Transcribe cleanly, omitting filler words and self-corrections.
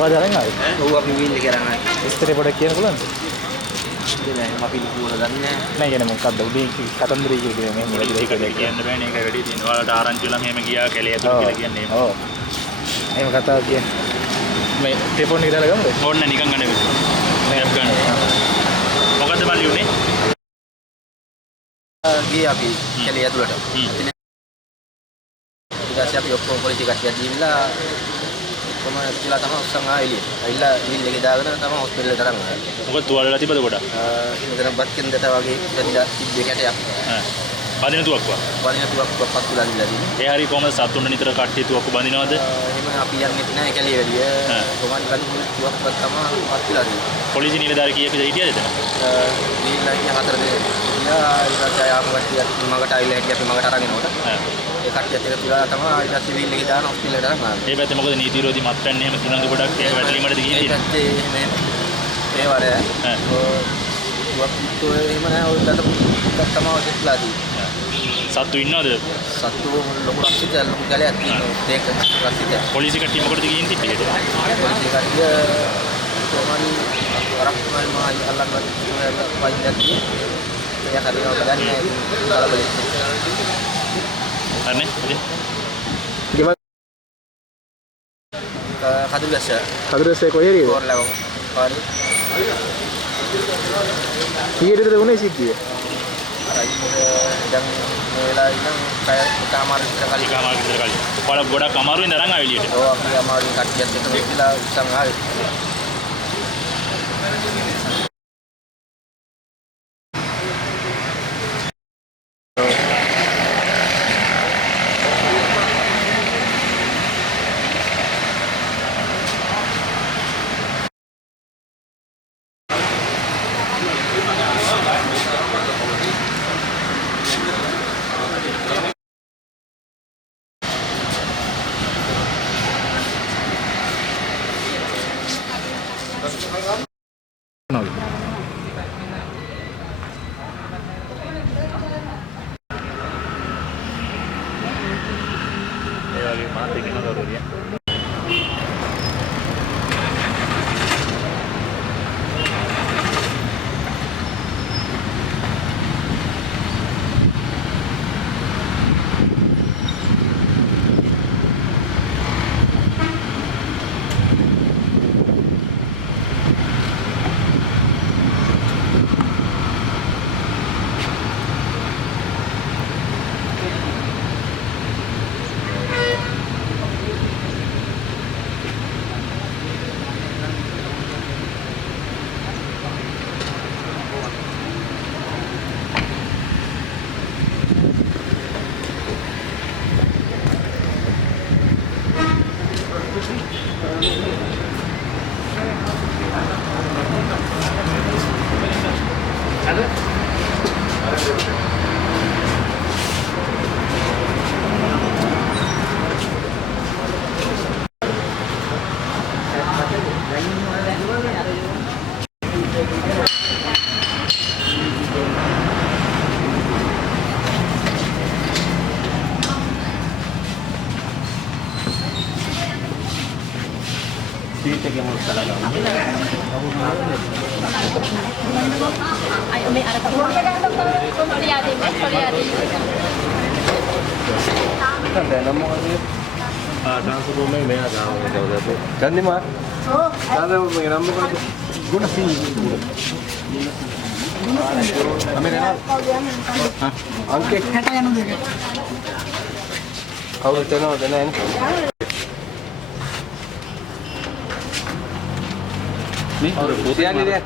ඔයාලා අරන් ආවේ? ඔව් අපි වීල් එක අරන් ආවේ. විස්තරේ පොඩ්ඩක් කියන්න පුළුවන්ද? නෑ අපි ලිකුවල දන්නේ නෑ කියන්නේ මොකක්ද උදේ කතන්දරේ කියන්නේ මෙහෙම ඒක කියන්න බෑනේ ඒක වැඩි තියෙනවා. ඔයාලට ආරංචි වෙලා මෙහෙම ගියා කැලේ ඇතුළට කියලා කියන්නේ. ඔව්. එහෙම කතාව කියන්නේ. මේ ටෙලිෆෝන් එක දාලා ගමුද? ඕන්න නිකන් ගන්න වෙයි. මෑප් ගන්න. මොකද්ද මල්ලි උනේ? ගියේ අපි කැලේ ඇතුළට. ඊට පස්සේ අපි ඔක්කොම පොලිසිය කට්ටිය ගිහිල්ලා කොහොමද කියලා තමයි උස්සන් ආවේ. ඇවිල්ලා වීල් එකේ දාගෙන තමයි හොස්පිටල් එකට අරන් ආවේ. මොකද තුවාලලා තිබ්බද ගොඩක්? මෙතන බත් කෙන්දට වගේ වැදිලා තිබ්බේ කැටයක්. බඳින තුවක්කුවක්. බඳින තුවක්කුවක් පත්තුලා දීලා තියෙනවා. ඒ හරිය කොහමද සතුන් නිතර කට්ටිය තුවක්කු බඳිනවද? එහෙම අපි යන්නේ නැහැ කැලේ වැඩිය. කොහොමද බඳින තුවක්කුවක් තමයි පත්තුලා තියෙන්නේ. පොලිසිය නිලධාරී කීයකද හිටියද එතන? ගිහිල්ලා ඉතින් 4 දෙනෙක් ගියා. ඊට පස්සේ ආපහු කට්ටිය මගට ආවිල්ලා හිටියා අපි මගට අරන් එනකොට. ඒ කට්ටියත් එක තුලා තමයි ඊට පස්සේ වීල් එකේ දාන හොස්පිටල් එකට අරන් ආවේ. ඒ පැත්තේ මොකද නීති විරෝධී මත්පැන් එහෙම තියනද ගොඩක් ඒක වැටලීමටද ගිහින් ඒ පැත්තේ එහෙම ඒ වල වක්තු එහෙම නැහැ ඔය දත තමයි දෙట్లా තියෙන්නේ. සත්තු ඉන්නවද? සත්තු ලොකු රක්ෂිතය ලොකු ගලයක් තියෙනවා. ඒක රක්ෂිතය. පොලිසිය කට්ටිය මොකටද ගිහින් තිබ්බේ? පොලිසිය කට්ටිය කොහොමද වරක්මල් මා අල්ලන්න වයින්දක් තියෙනවා. ඒක හරියව ගන්නේ කලබලෙ. හරිනේ? කදුලස. කදුලසේ කොහේ හරිද? කොරලව. පාරි. කීයටද උනේ සිද්ධිය? දැන් මේ වෙලාවේ ඉඳන් කයමාරු විතර කලින් කමාරු විතර කලින්. ඔයාලා ගොඩක් අමාරුවෙන් අරන් ආවේ එළියට. ඔව් අපි අමාරුවෙන් කට්ටියත් එක්ක මෙච්චලා උස්සන් ආවේ. Dito yung mga talaga. Ay, may arap ako. Solyari, may solyari. දැනම මොකද? ට්‍රාන්ස්ෆෝමර් එකේ මෙයා දානවා. ගන්නෙ මා. ඔව්. දාලා මගේ නම් මොකද? ගුණ සීනි. අමේ නේද? අංකේ 60 යන දෙක. කවුරුත් එනවද නැහැ? और सियानी दे।